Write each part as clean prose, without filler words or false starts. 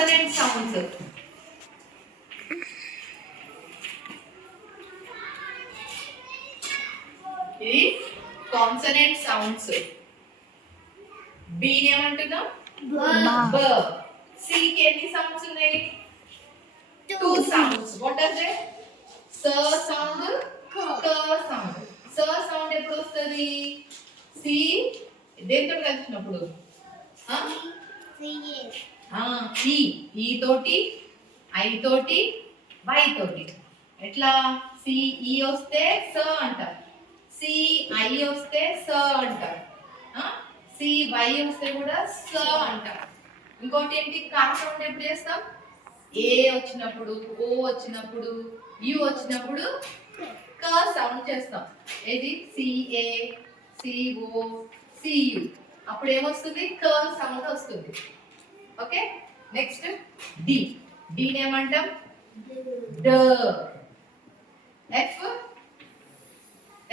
Consonant sounds. ఇది consonant sounds. B ఏమంటున్నాం? బ. సి కి ఎన్ని సౌండ్స్ ఉన్నాయి? 2 సౌండ్స్. What are they? స సౌండ్, క సౌండ్. స సౌండ్ ఎప్పుడు వస్తుంది? సి దేంతో కలిసినప్పుడు? ఈ తోటి, ఐ తోటి, వై తోటి. ఎట్లా? సి ఈ వస్తే స అంటారు, సి ఐ వస్తే స అంటారు, సి వై వస్తే కూడా స అంటారు. ఇంకోటి ఏంటి? కా సౌండ్ ఎప్పుడు చేస్తాం? ఏ వచ్చినప్పుడు, ఓ వచ్చినప్పుడు, యు వచ్చినప్పుడు క సౌండ్ చేస్తాం. ఏది? C A, C O, C U. అప్పుడు ఏమొస్తుంది? క సౌండ్ వస్తుంది. ఓకే. Next D. డి ఏమంటాం? డ. F,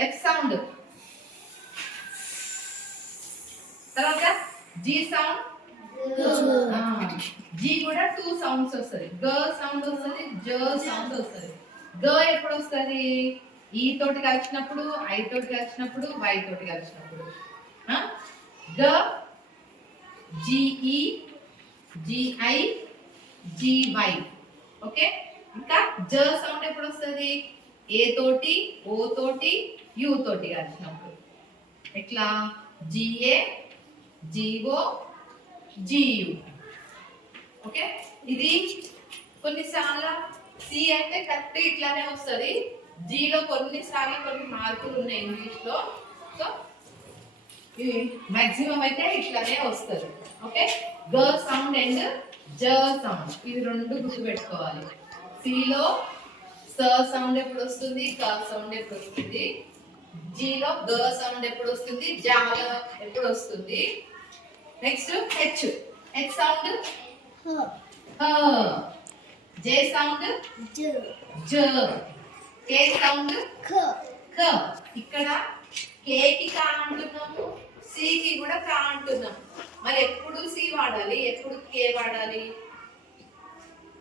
F sound. తర్వాత జి సౌండ్. జి కూడా 2 సౌండ్స్ వస్తుంది. గ సౌండ్ వస్తుంది, జ సౌండ్ వస్తుంది. గ ఎప్పుడు వస్తుంది? ఈ తోటి కలిసినప్పుడు, ఐ తోటి కలిసినప్పుడు, వై తోటి కలిసినప్పుడు. గ, జిఈ, జిఐ, జివై. ఓకే. ఇంకా జ సౌండ్ ఎప్పుడు వస్తుంది? ఏ తోటి, ఓ తోటి, యు తోటి కలిసినప్పుడు. ఎట్లా? G A, G O, G U. ఓకే. ఇది కొన్నిసార్లు సి అంటే కరెక్ట్ ఇట్లానే వస్తుంది. జిలో కొన్నిసార్లు కొన్ని మార్పులు ఉన్నాయి ఇంగ్లీష్ లో. సో ఇది మాక్సిమం అయితే ఇట్లానే వస్తుంది. ఓకే. గ సౌండ్ అండ్ జ సౌండ్, ఇవి రెండు గుర్తుపెట్టుకోవాలి. సిలో స సౌండ్ ఎప్పుడు వస్తుంది? క సౌండ్ ఎప్పుడు వస్తుంది? జిలో గ సౌండ్ ఎప్పుడు వస్తుంది? జాలో ఎప్పుడు వస్తుంది? Next H. హెచ్ సౌండ్ హ. జే సౌండ్ జ. కే సౌండ్ ఖ. ఇక్కడ కే కి కా అంటున్నాము, సి కి కూడా కా అంటున్నాం. మరి ఎప్పుడు సి వాడాలి, ఎప్పుడు కే వాడాలి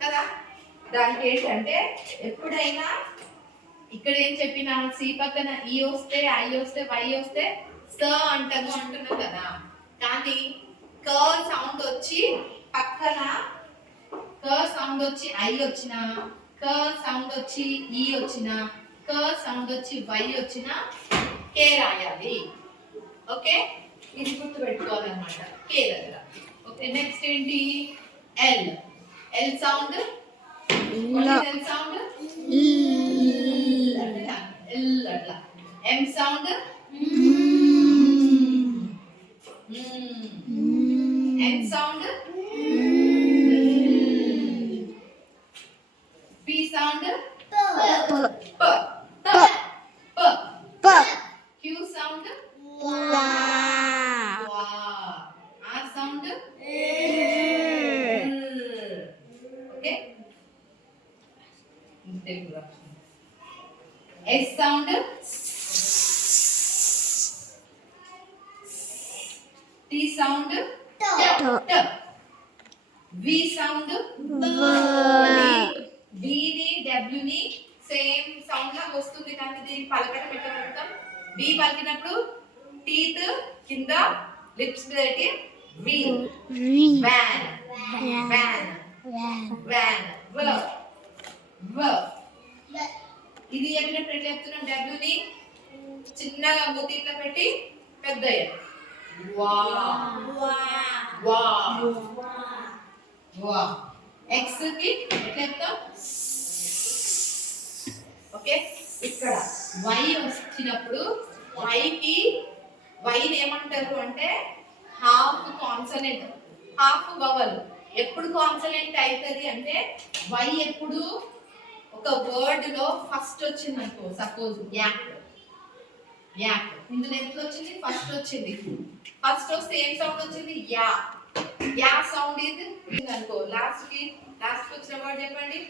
కదా? దానికి ఏంటంటే ఎప్పుడైనా ఇక్కడ ఏం చెప్పినా సి పక్కన ఈ వస్తే, ఐ వస్తే, వై వస్తే స అంటాము అంటున్నాం కదా. కానీ క సౌండ్ వచ్చి పక్కన క సౌండ్ వచ్చి ఐ వచ్చిన, క సౌండ్ వచ్చి ఈ వచ్చిన, క సౌండ్ వచ్చి వై వచ్చిన కే రాయాలి. ఓకే. ఇది గుర్తు పెట్టుకోవాలన్నమాట కే దగ్గర. ఓకే. నెక్స్ట్ ఏంటి? L. L sound. L sound L అట్లా. M sound N sound. P sound ప. Q sound R sound. Okay. S sound T sound ట. వి సౌండ్ డి ని డబ్ల్యూ ని సేమ్ సౌండ్ లా వస్తుంది, కానీ దీన్ని పలకడం ఎట్లా పలుకుతాం? వి పలికినప్పుడు టీత్ కింద లిప్స్ పెట్టి వి. Van, van, van. వ. ఇది చెప్పినప్పుడు ఎట్లా చెప్తున్నాం? డబ్ల్యూ ని చిన్నగా మూతి ఇట్లా పెట్టి పెద్ద వా. వా. వా. ఎక్స్ కి ఎట్లా చెప్తాం? ఓకే. ఇక్కడ వై వచ్చినప్పుడు వైకి వైని ఏమంటారు అంటే హాఫ్ కాన్సనెంట్, హాఫ్ వవల్. ఎప్పుడు కాన్సనెంట్ అవుతుంది అంటే వై ఎప్పుడు ఒక వర్డ్ లో ఫస్ట్ వచ్చింది అనుకో. సపోజ్ యాక్. యాక్ ఇందులో ఎంత వచ్చింది? ఫస్ట్ వచ్చింది. ఫస్ట్ వస్తే ఏం సౌండ్ వచ్చింది? యా. యా సౌండ్ ఇది అనుకో. లాస్ట్ కి వచ్చిన వర్డ్ చెప్పండి.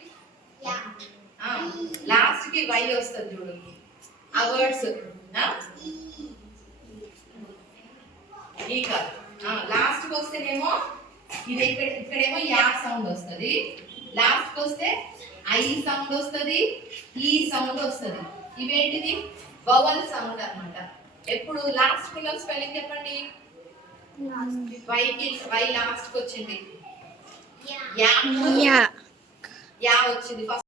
లాస్ట్ కి వై వస్తుంది చూడు ఆ వర్డ్స్. ఈ కాదు, లాస్ట్ కి వస్తేనేమో ఇది ఇక్కడేమో యా సౌండ్ వస్తుంది, లాస్ట్ వస్తే ఐ సౌండ్ వస్తుంది, ఈ సౌండ్ వస్తుంది. ఇవేంటిది వవల్ సౌండ్ అన్నమాట. ఎప్పుడు లాస్ట్ పిల్లల స్పెల్లింగ్ చెప్పండి. వై లాస్ట్ వచ్చింది, యా వచ్చింది ఫస్ట్.